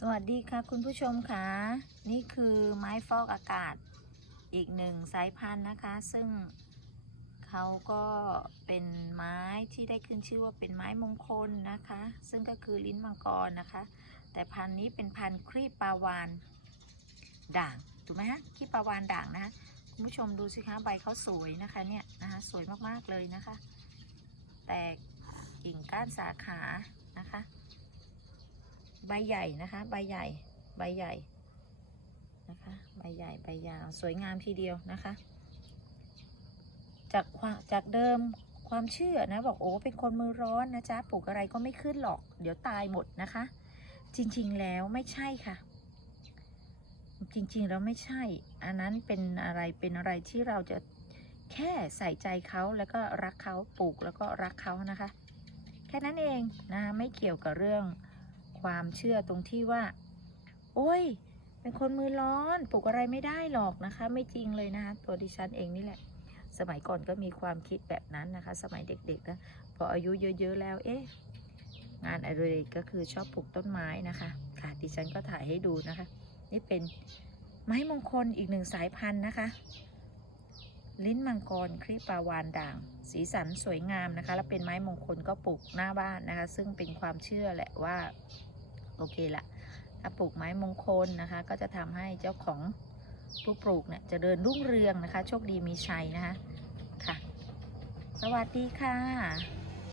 สวัสดีค่ะคุณผู้ชมค่ะนี่คือไม้ฟอกอากาศอีกหนึ่งสายพันธุ์นะคะ ซึ่งเขาก็เป็นไม้ที่ได้ขึ้นชื่อว่าเป็นไม้มงคลนะคะ ซึ่งก็คือลิ้นมังกรนะคะ แต่พันธุ์นี้เป็นพันธุ์ครีบปาวานด่างถูกไหมฮะครีบปาวานด่างนะคะคุณผู้ชมดูสิคะใบเขาสวยนะคะเนี่ยนะคะสวยมากๆเลยนะคะ แตกกิ่งก้านสาขานะคะ ใบใหญ่นะคะ ใบใหญ่ ใบใหญ่นะคะ ใบใหญ่ ใบยาว สวยงามทีเดียวนะคะ จากความจากเดิมความเชื่อนะ บอกโอ้เป็นคนมือร้อนนะจ๊ะปลูกอะไรก็ไม่ขึ้นหรอก เดี๋ยวตายหมดนะคะ จริงๆแล้วไม่ใช่ค่ะ จริงๆแล้วไม่ใช่ อันนั้นเป็นอะไรเป็นอะไรที่เราจะแค่ใส่ใจเขาแล้วก็รักเขาปลูกแล้วก็รักเขานะคะ แค่นั้นเองนะคะไม่เกี่ยวกับเรื่อง ความเชื่อตรงที่ว่า โอ้ย เป็นคนมือร้อนปลูกอะไรไม่ได้หรอกนะคะ ไม่จริงเลยนะคะตัวดิฉันเองนี่แหละ สมัยก่อนก็มีความคิดแบบนั้นนะคะ สมัยเด็กๆนะพออายุเยอะ ๆ แล้วเอ๊ะงานอดิเรกก็คือชอบปลูกต้นไม้นะคะค่ะดิฉันก็ถ่ายให้ดูนะคะ นี่เป็นไม้มงคลอีกหนึ่งสายพันธุ์นะคะ ลิ้นมังกรครีปาวานด่าง สีสันสวยงามนะคะ แล้วเป็นไม้มงคลก็ปลูกหน้าบ้านนะคะ ซึ่งเป็นความเชื่อแหละว่า โอเคละถ้าปลูกไม้มงคลนะคะ ก็จะทำให้เจ้าของผู้ปลูกเนี่ยจะเดินรุ่งเรืองนะคะ โชคดีมีชัยนะคะค่ะ สวัสดีค่ะ